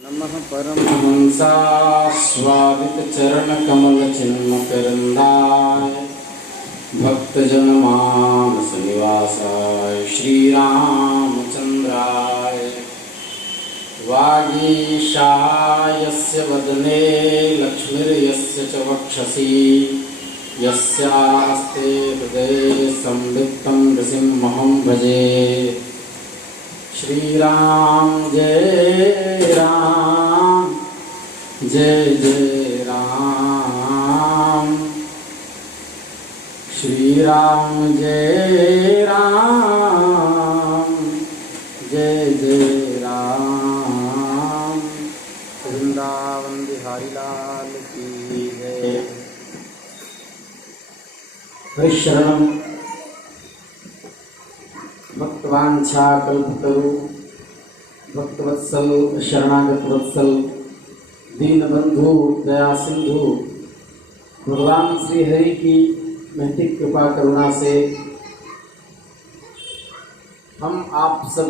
नमः परमहंसा स्वादित चरण कमल चिन्मकरंदाय भक्तजन मानस निवासाय श्री रामचंद्राय वागीशायस्य वदने लक्ष्मीर्यस्य च वक्षसि यस्यास्ते हृदये संवित्तं नृसिंहं भजे। श्री राम जय राम जय जय राम। श्री राम जय राम जय जय राम। वृंदावन बिहारी लाल की जय। हरिशरणम भक्तवांछा कल्पतरु भक्तवत्सल शरणागत वत्सल दीनबंधु दया सिंधु भगवान श्री हरि की महती कृपा करुणा से हम आप सब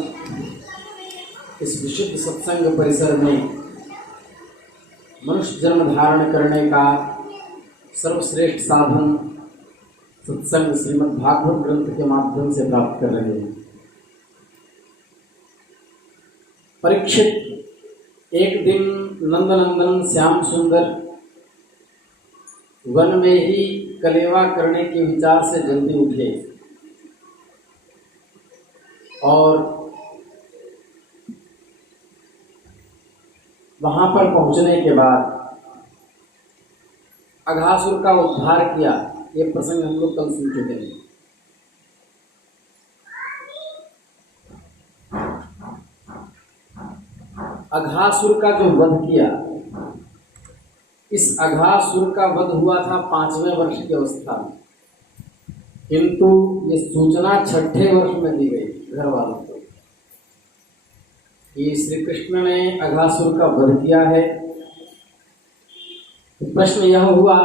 इस विशुद्ध सत्संग परिसर में मनुष्य जन्म धारण करने का सर्वश्रेष्ठ साधन सत्संग श्रीमद् भागवत ग्रंथ के माध्यम से प्राप्त कर रहे हैं। परीक्षित एक दिन नंदनंदन श्याम सुंदर वन में ही कलेवा करने के विचार से जल्दी उठे और वहां पर पहुंचने के बाद अघासुर का उद्धार किया। ये प्रसंग हम लोग कल सुन चुके हैं। अघासुर का जो वध किया, इस अघासुर का वध हुआ था 5वें वर्ष की अवस्था में, किंतु ये सूचना 6ठे वर्ष में दी गई घर वालों को कि श्री कृष्ण ने अघासुर का वध किया है। तो प्रश्न यह हुआ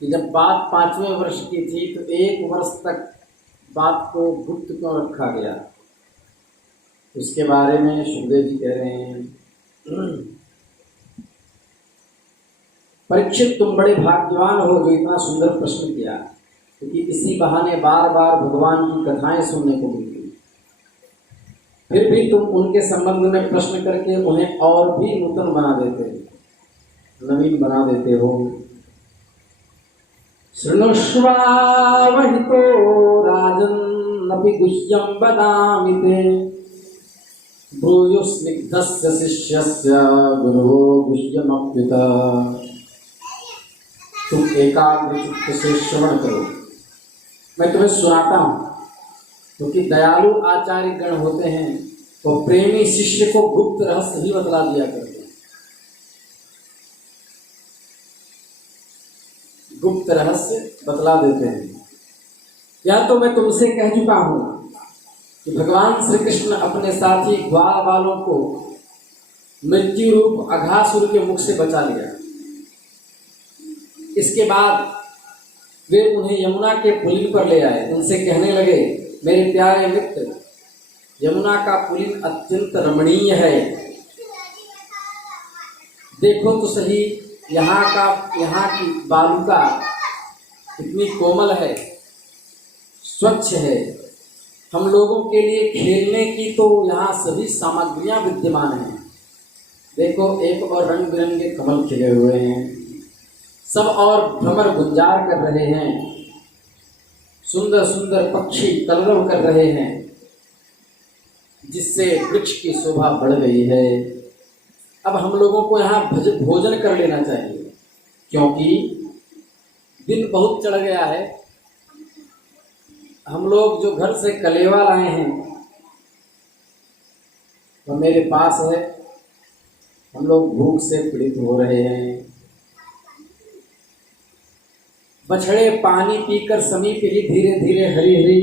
कि जब बात 5वें वर्ष की थी तो 1 वर्ष तक बात को गुप्त क्यों रखा गया। उसके बारे में सुखदेव जी कह रहे हैं, परीक्षित तुम बड़े भाग्यवान हो जो इतना सुंदर प्रश्न किया, क्योंकि इसी बहाने बार बार भगवान की कथाएं सुनने को मिलती। फिर भी तुम उनके संबंध में प्रश्न करके उन्हें और भी नूतन बना देते, नवीन बना देते हो। शृणुष्वावहितो राजन्नपि गुह्यं वदामि ते ब्रूयुस्निग्धस्य शिष्यस्य गुरो गुह्यमप्युत। तुम एकाग्र चित्त से श्रवण करो, मैं तुम्हें सुनाता हूँ। क्योंकि दयालु आचार्य गण होते हैं वो प्रेमी शिष्य को गुप्त रहस्य ही बतला दिया करते हैं, गुप्त रहस्य बतला देते हैं। या तो मैं तुमसे कह चुका हूं कि भगवान श्री कृष्ण अपने साथी ग्वाल वालों को मृत्यु रूप अघासुर के मुख से बचा लिया। इसके बाद वे उन्हें यमुना के पुलिन पर ले आए। उनसे कहने लगे, मेरे प्यारे मित्र, यमुना का पुलिन अत्यंत रमणीय है। देखो तो सही, यहाँ की बालुका कितनी कोमल है, स्वच्छ है। हम लोगों के लिए खेलने की तो यहाँ सभी सामग्रियां विद्यमान हैं। देखो, एक और रंग बिरंगे कमल खिले हुए हैं, सब और भ्रमर गुंजार कर रहे हैं, सुंदर सुंदर पक्षी कलरव कर रहे हैं, जिससे वृक्ष की शोभा बढ़ गई है। अब हम लोगों को यहाँ भोजन कर लेना चाहिए, क्योंकि दिन बहुत चढ़ गया है। हम लोग जो घर से कलेवा लाए हैं वो मेरे पास है। हम लोग भूख से पीड़ित हो रहे हैं। बछड़े पानी पीकर समीप ही धीरे धीरे हरी हरी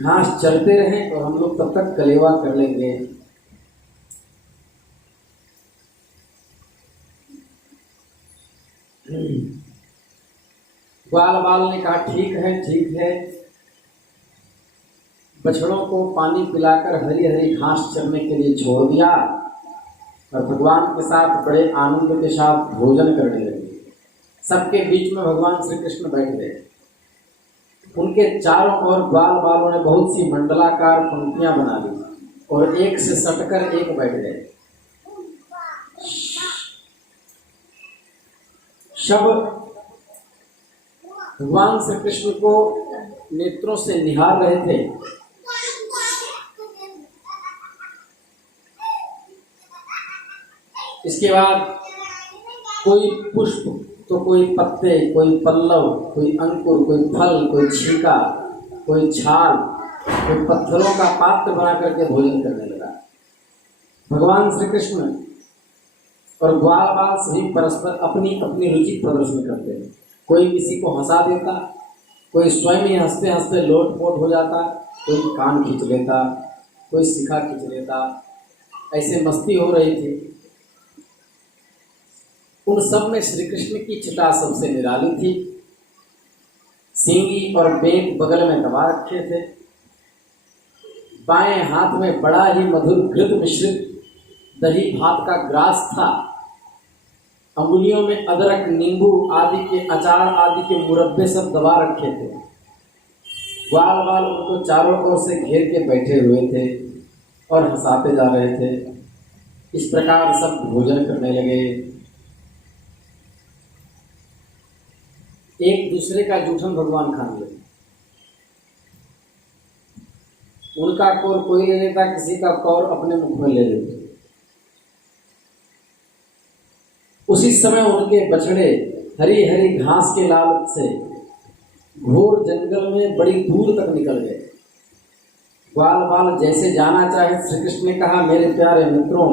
घास चरते रहें और हम लोग तब तक कलेवा कर लेंगे। ग्वाल बाल ने कहा, ठीक है ठीक है। बछड़ों को पानी पिलाकर हरी हरी घास चरने के लिए छोड़ दिया और भगवान के साथ बड़े आनंद के साथ भोजन करने लगे। सबके बीच में भगवान श्री कृष्ण बैठ गए। उनके चारों ओर ग्वाल बालों ने बहुत सी मंडलाकार पंक्तियां बना दी और एक से सटकर एक बैठ गए। सब भगवान श्री कृष्ण को नेत्रों से निहार रहे थे। इसके बाद कोई पुष्प तो कोई पत्ते, कोई पल्लव, कोई अंकुर, कोई फल, कोई छीका, कोई छाल, कोई पत्थरों का पात्र बना करके भोजन करने लगा। भगवान श्री कृष्ण और ग्वाल बाल सभी परस्पर अपनी अपनी रुचि प्रदर्शन करते हैं। कोई किसी को हंसा देता, कोई स्वयं ही हंसते हंसते लोटपोट हो जाता, कोई कान खींच लेता, कोई शिखा खींच लेता। ऐसे मस्ती हो रही थी। उन सब में श्री कृष्ण की छटा सबसे निराली थी। सींगी और बेंत बगल में दबा रखे थे। बाएं हाथ में बड़ा ही मधुर घृत मिश्रित दही भात का ग्रास था। अंगुलियों में अदरक, नींबू आदि के अचार आदि के मुरब्बे सब दबा रखे थे। ग्वाल बाल उनको चारों ओर से घेर के बैठे हुए थे और हंसाते जा रहे थे। इस प्रकार सब भोजन करने लगे। एक दूसरे का जूठन भगवान खाने लगे। उनका कौर कोई ले लेता, किसी का कौर अपने मुख में ले लेते। उसी समय उनके बछड़े हरी हरी घास के लालच से घोर जंगल में बड़ी दूर तक निकल गए। ग्वाल बाल जैसे जाना चाहे, श्री कृष्ण ने कहा, मेरे प्यारे मित्रों,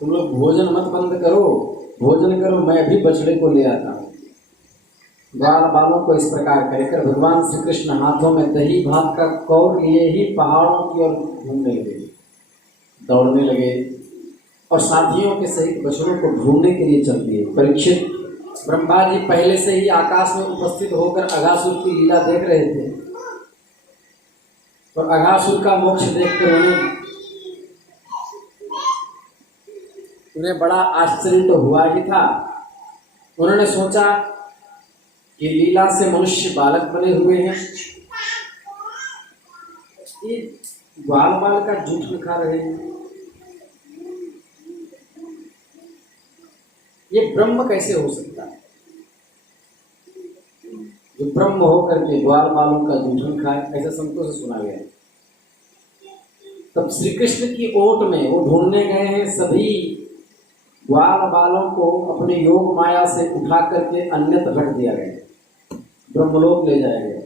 तुम लोग भोजन मत बंद करो, भोजन करो, मैं भी बछड़े को ले आता हूँ। ग्वाल बालों को इस प्रकार कहकर भगवान श्री कृष्ण हाथों में दही भात का कौर लिए ही पहाड़ों की ओर घूमने लगे, दौड़ने लगे और साथियों के सहित बछड़ों को ढूंढने के लिए चल दिए। परीक्षित, ब्रह्मा जी पहले से ही आकाश में उपस्थित होकर अघासुर की लीला देख रहे थे और अघासुर का मोक्ष देखकर उन्हें बड़ा आश्चर्य तो हुआ ही था। उन्होंने सोचा कि लीला से मनुष्य बालक बने हुए हैं, ये ग्वाल बाल का जूठ में खा रहे हैं, ये ब्रह्म कैसे हो सकता है जो ब्रह्म होकर के ग्वाल बालों का जूठन खाए? ऐसा संतों से सुना गया। तब श्री कृष्ण की ओट में वो ढूंढने गए हैं। सभी ग्वाल बालों को अपने योग माया से उठा करके अन्यत्र रख दिया गया, ब्रह्मलोक ले जाया गया।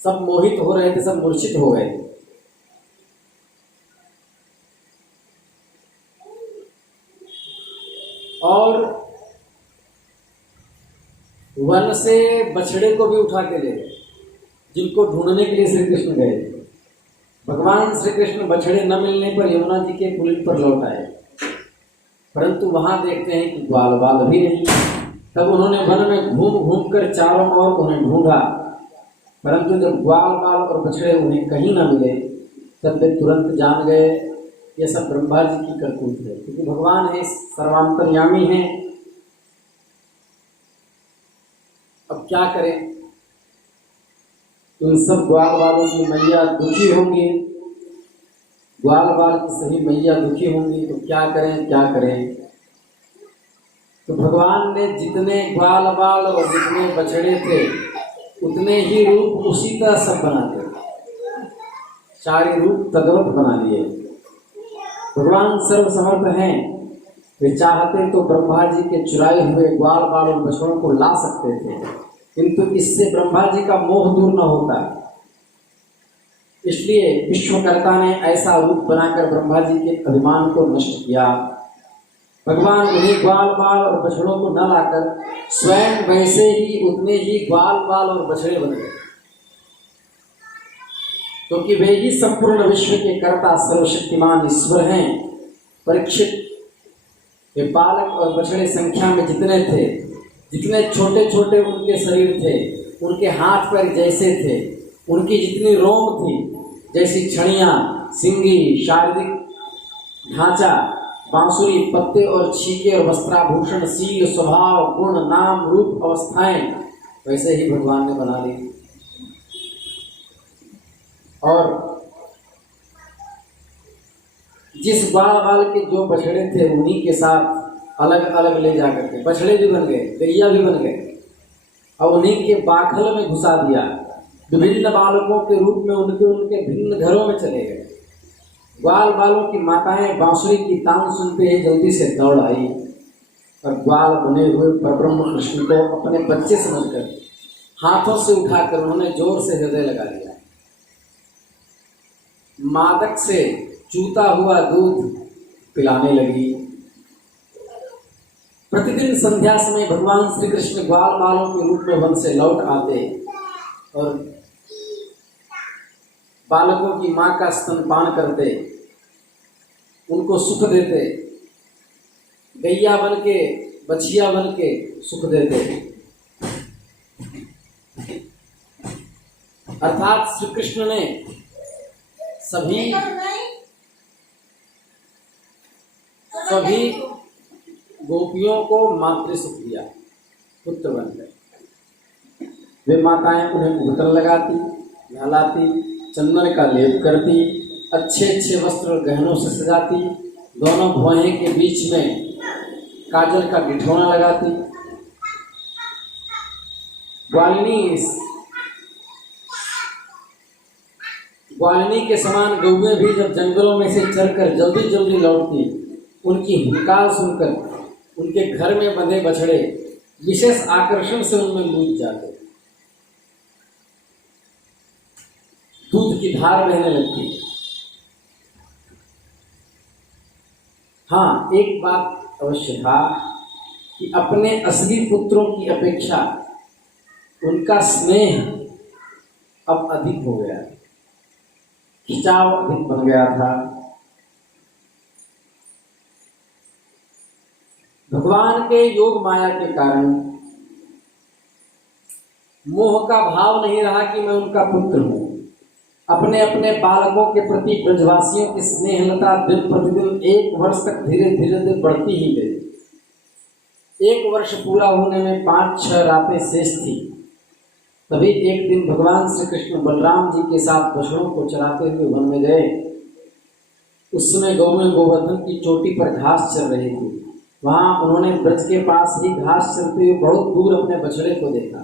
सब मोहित हो रहे थे, सब मूर्छित हो गए। और वन से बछड़े को भी उठा के ले गए, जिनको ढूंढने के लिए श्री कृष्ण गए। भगवान श्री कृष्ण बछड़े न मिलने पर यमुना जी के पुल पर लौट आए, परंतु वहां देखते हैं कि ग्वाल बाल भी नहीं। तब उन्होंने वन में घूम घूम कर चारों ओर उन्हें ढूंढा, परंतु जब ग्वाल बाल और बछड़े उन्हें कहीं न मिले, तब वे तुरंत जान गए ये सब ब्रह्मा जी की करतूत है, क्योंकि भगवान है, सर्वांतर्यामी हैं। अब क्या करें? इन सब ग्वाल बालों की मैया दुखी होंगी, ग्वाल बाल की सभी मैया दुखी होंगी, तो क्या करें क्या करें? तो भगवान ने जितने ग्वाल बाल और जितने बछड़े थे उतने ही रूप उसी तरह सब बना दिए, सारे रूप तद्वत बना दिए। भगवान सर्वसमर्थ हैं, वे चाहते तो ब्रह्मा जी के चुराए हुए ग्वाल बाल और बछड़ों को ला सकते थे, किंतु इससे ब्रह्मा जी का मोह दूर न होता। इसलिए विश्वकर्ता ने ऐसा रूप बनाकर ब्रह्मा जी के अभिमान को नष्ट किया। भगवान उन्हीं ग्वाल बाल और बछड़ों को न लाकर स्वयं वैसे ही उतने ही ग्वाल बाल और बछड़े बन गए, क्योंकि वे ही संपूर्ण विश्व के कर्ता सर्वशक्तिमान ईश्वर हैं। परीक्षित, वे बालक और बछड़े संख्या में जितने थे, जितने छोटे छोटे उनके शरीर थे, उनके हाथ पैर जैसे थे, उनकी जितनी रोम थी, जैसी छड़ियाँ, सिंगी, शारीरिक ढांचा, बांसुरी, पत्ते और छीके और वस्त्राभूषण, शील, स्वभाव, गुण, नाम, रूप, अवस्थाएं वैसे ही भगवान ने बना ली। और जिस ग्वाल बाल के जो बछड़े थे उन्हीं के साथ अलग अलग ले जाकर के बछड़े भी बन गए, गैया भी बन गए, और उन्हीं के बाखल में घुसा दिया। विभिन्न बालकों के रूप में उनके उनके भिन्न घरों में चले गए। ग्वाल बालों की माताएं बांसुरी की तान सुनते ही जल्दी से दौड़ आई और ग्वाल बने हुए परब्रह्म कृष्ण को अपने बच्चे समझकर हाथों से उठाकर उन्होंने जोर से हृदय लगा लिया। मादक से चूता हुआ दूध पिलाने लगी। प्रतिदिन संध्या समय भगवान श्री कृष्ण ग्वाल बालों के रूप में वन से लौट आते और बालकों की मां का स्तनपान करते, उनको सुख देते, गैया बन के, बछिया बन के सुख देते। अर्थात श्री कृष्ण ने सभी गोपियों को मातृ सुख दिया, पुत्र बनकर। वे माताएं उन्हें घुटन लगाती, नहलाती, चंदन का लेप करती, अच्छे अच्छे वस्त्र और गहनों से सजाती, दोनों भुआएं के बीच में काजल का गिठौना लगाती। ग्वालिनी के समान गौएं भी जब जंगलों में से चलकर जल्दी जल्दी लौटती, उनकी हुंकार सुनकर उनके घर में बंधे बछड़े विशेष आकर्षण से उनमें लूट जाते, दूध की धार बहने लगती। हाँ, एक बात अवश्य था कि अपने असली पुत्रों की अपेक्षा उनका स्नेह अब अधिक हो गया, खिंचाव अधिक बन गया था। भगवान के योग माया के कारण मोह का भाव नहीं रहा कि मैं उनका पुत्र हूं। अपने अपने बालकों के प्रति ब्रजवासियों की स्नेहलता दिन प्रतिदिन 1 वर्ष तक धीरे धीरे बढ़ती ही गई। 1 वर्ष पूरा होने में 5-6 रातें शेष थी। तभी एक दिन भगवान श्री कृष्ण बलराम जी के साथ बछड़ों को चराते हुए वन में गए। उस समय गौएं गोवर्धन की चोटी पर घास चर रही थी। वहां उन्होंने ब्रज के पास ही घास चरते हुए बहुत दूर अपने बछड़े को देखा।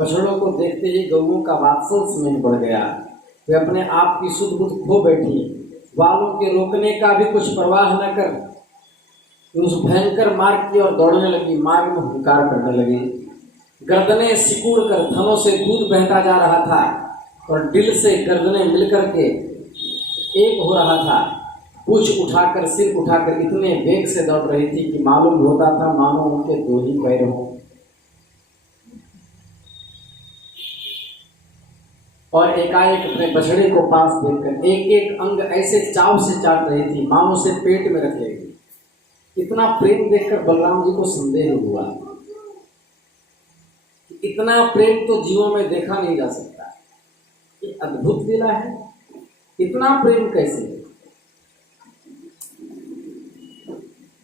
बछड़ों को देखते ही गौओं का वात्सल स्नेह बढ़ गया। वे अपने आप की सुध बुध खो बैठी, बालों के रोकने का भी कुछ परवाह न कर उस भयंकर मार्ग की ओर दौड़ने लगी। मार्ग में हुंकार करने लगी। गर्दनें सिकुड़ कर थनों से दूध बहता जा रहा था और दिल से गर्दनें मिलकर के एक हो रहा था। पूछ उठाकर, सिर उठाकर इतने वेग से दौड़ रही थी कि मालूम होता था मानो उनके 2 ही पैर हों। और एकाएक अपने बछड़े को पास देखकर एक एक अंग ऐसे चाव से चाट रही थी मानो से पेट में रख लेगी। इतना प्रेम देखकर बलराम जी को संदेह हुआ। इतना प्रेम तो जीवों में देखा नहीं जा सकता। ये अद्भुत लीला है। इतना प्रेम कैसे?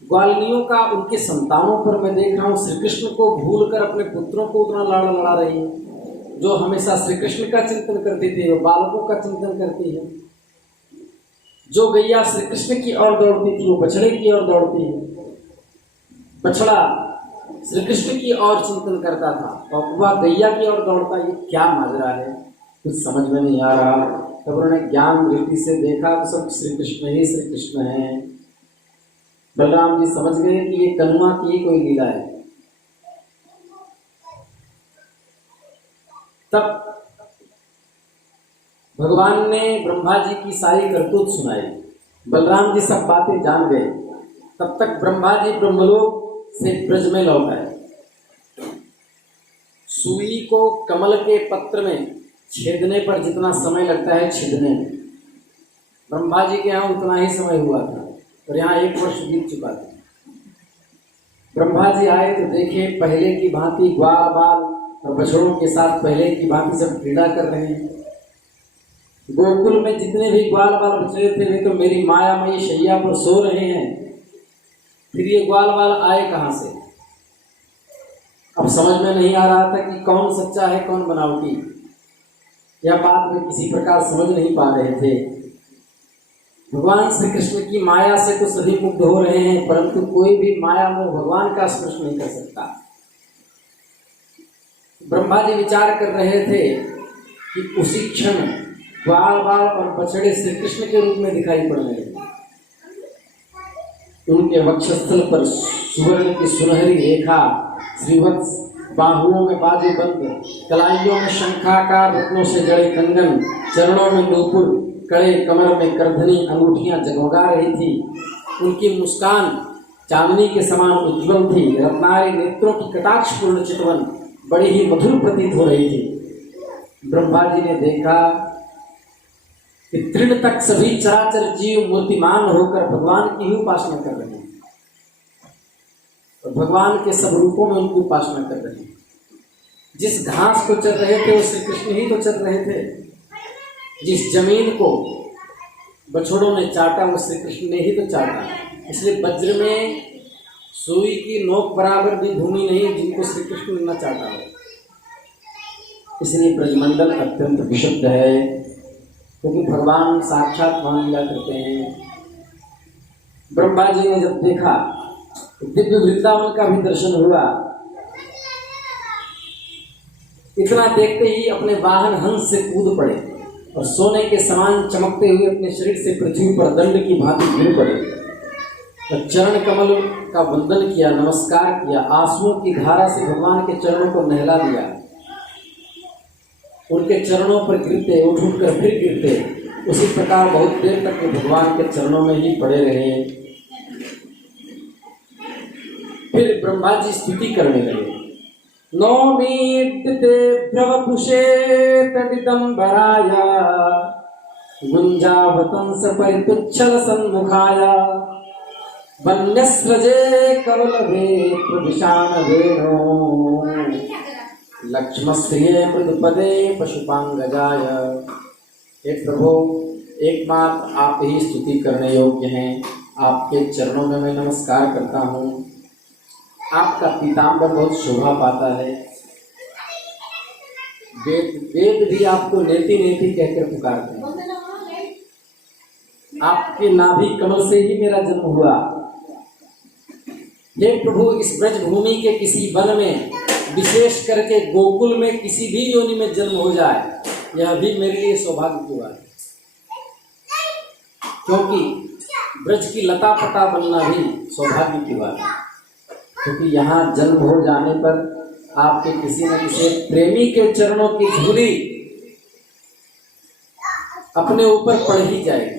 ग्वालिनियों का उनके संतानों पर मैं देख रहा हूं श्री कृष्ण को भूलकर अपने पुत्रों को उतना लाड़ लड़ा रही है। जो हमेशा श्री कृष्ण का चिंतन करती थी वो बालकों का चिंतन करती है। जो गैया श्री कृष्ण की ओर दौड़ती थी वो बछड़े की ओर दौड़ती है। बछड़ा श्री कृष्ण की ओर चिंतन करता था और वह गैया की ओर दौड़ता। ये क्या माजरा है, कुछ समझ में नहीं आ रहा। तब उन्होंने ज्ञान दृष्टि से देखा तो सब श्री कृष्ण ही श्री कृष्ण है। बलराम जी समझ गए कि ये कनुआ की कोई लीला है। तब भगवान ने ब्रह्मा जी की सारी करतूत सुनाई। बलराम जी सब बातें जान गए। तब तक ब्रह्मा जी ब्रह्मलोक से ब्रज में लौट आए। सुई को कमल के पत्र में छेदने पर जितना समय लगता है छेदने में, ब्रह्मा जी के यहाँ उतना ही समय हुआ था और यहाँ 1 वर्ष बीत चुका था। ब्रह्मा जी आए तो देखे पहले की भांति ग्वाल बाल और बछड़ों के साथ पहले की भांति सब क्रीड़ा कर रहे हैं। गोकुल में जितने भी ग्वाल बाल बचे थे वे तो मेरी मायामयी शैया पर सो रहे हैं, फिर ये ग्वाल बाल आए कहाँ से? अब समझ में नहीं आ रहा था कि कौन सच्चा है कौन बनावटी। यह बात वे किसी प्रकार समझ नहीं पा रहे थे। भगवान श्री कृष्ण की माया से तो सभी मुग्ध हो रहे हैं, परंतु कोई भी माया में भगवान का स्पर्श नहीं कर सकता। ब्रह्मा जी विचार कर रहे थे कि उसी क्षण ग्वाल बाल और बछड़े श्री कृष्ण के रूप में दिखाई पड़ने लगे। उनके वक्षस्थल पर सुवर्ण की सुनहरी रेखा, श्रीवत्स, बाहुओं में बाजूबंद, कलाइयों में शंखाकार रत्नों से जड़े कंगन, चरणों में नूपुर, कड़े कमर में करधनी अंगूठियां जगमगा रही थी। उनकी मुस्कान चांदनी के समान उज्ज्वल थी। रत्नारी नेत्रों की कटाक्षपूर्ण चितवन बड़ी ही मधुर प्रतीत हो रही थी। ब्रह्मा जी ने देखा कि तृण तक सभी चराचर जीव मूर्तिमान होकर भगवान की ही उपासना कर रहे हैं और भगवान के सब रूपों में उनकी उपासना कर रहे हैं। जिस घास को चल रहे थे वो श्री कृष्ण ही तो चल रहे थे। जिस जमीन को बछड़ों ने चाटा वो श्री कृष्ण ने ही तो चाटा। इसलिए वज्र में सुई की नोक बराबर भी भूमि नहीं है जिनको श्री कृष्ण ने न चाटा हो। इसलिए ब्रजमंडल अत्यंत विशुद्ध है, क्योंकि भगवान साक्षात वहां लीला करते हैं। ब्रह्मा जी ने जब देखा तो दिव्य वृंदावन का भी दर्शन हुआ। इतना देखते ही अपने वाहन हंस से कूद पड़े और सोने के समान चमकते हुए अपने शरीर से पृथ्वी पर दंड की भांति गिर पड़े और चरण कमल का वंदन किया, नमस्कार किया। आंसुओं की धारा से भगवान के चरणों को नहला दिया। उनके चरणों पर गिरते, उठ उठ कर फिर गिरते। उसी प्रकार बहुत देर तक वे भगवान के चरणों में ही पड़े रहे। फिर ब्रह्मा जी स्तुति करने लगे। नौमीते भ्रवपुषे तदिदंबराय गुंजावतंस परितुच्छल सन्मुखाय वन्यस्रजे कवलभे प्रविशान वेणो लक्ष्मश्रिये मृदुपदे पशुपांगजाय। हे प्रभु, एकमात्र आप ही स्तुति करने योग्य हैं। आपके चरणों में मैं नमस्कार करता हूँ। आपका पीताम्बर बहुत शोभा पाता है। वेद भी आपको नेति नेति कहकर पुकारते हैं। आपके नाभि कमल से ही मेरा जन्म हुआ। हे प्रभु, इस ब्रज भूमि के किसी वन में, विशेष करके गोकुल में किसी भी योनि में जन्म हो जाए, यह भी मेरे लिए सौभाग्य की बात है। क्योंकि ब्रज की लता पता बनना भी सौभाग्य की बात है। क्योंकि यहाँ जन्म हो जाने पर आपके किसी न किसी प्रेमी के चरणों की धूली अपने ऊपर पड़ ही जाएगी।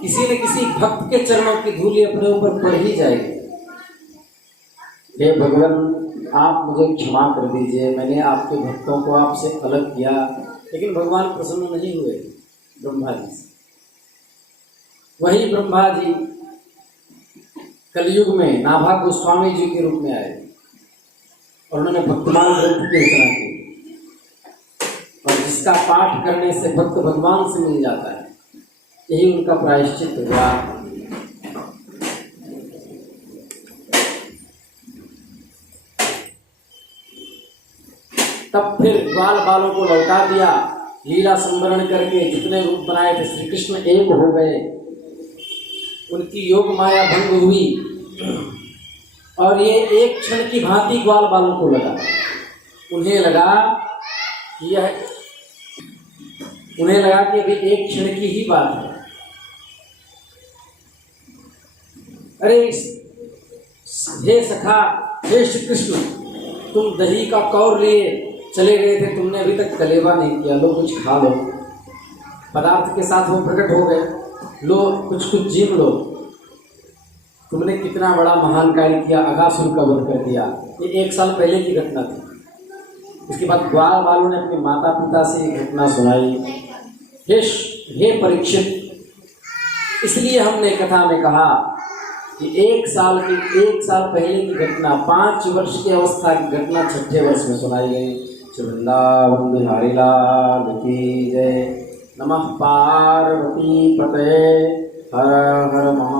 किसी न किसी भक्त के चरणों की धूली अपने ऊपर पड़ ही जाएगी। हे भगवान, आप मुझे क्षमा कर दीजिए, मैंने आपके भक्तों को आपसे अलग किया। लेकिन भगवान प्रसन्न नहीं हुए ब्रह्मा जी से। वही ब्रह्मा जी कलयुग में नाभा गोस्वामी जी के रूप में आए और उन्होंने भक्तमान ग्रंथ की रचना की, और जिसका पाठ करने से भक्त भगवान से मिल जाता है, यही उनका प्रायश्चित हुआ। तब फिर ग्वाल बालों को लौटा दिया। लीला संवरण करके जितने रूप बनाए थे श्री कृष्ण एक हो गए। उनकी योग माया भंग हुई और ये एक क्षण की भांति ग्वाल बालों को लगा। उन्हें लगा कि अभी एक क्षण की ही बात है। अरे हे सखा, हे श्री कृष्ण, तुम दही का कौर लिए चले गए थे, तुमने अभी तक कलेवा नहीं किया। लो कुछ खा लो। पदार्थ के साथ वो प्रकट हो गए। लो कुछ जीव लो। तुमने कितना बड़ा महान कार्य किया, अगासुर का वध कर दिया। ये 1 साल पहले की घटना थी। इसके बाद ग्वाल बालों ने अपने माता पिता से ये घटना सुनाई। हे परीक्षित, इसलिए हमने कथा में कहा कि 1 साल पहले की घटना 5 वर्ष की अवस्था की घटना 6ठे वर्ष में सुनाई गई। श्री वृंदावन बिहारी लाल की जय। नमः पार्वती पते हर हर महा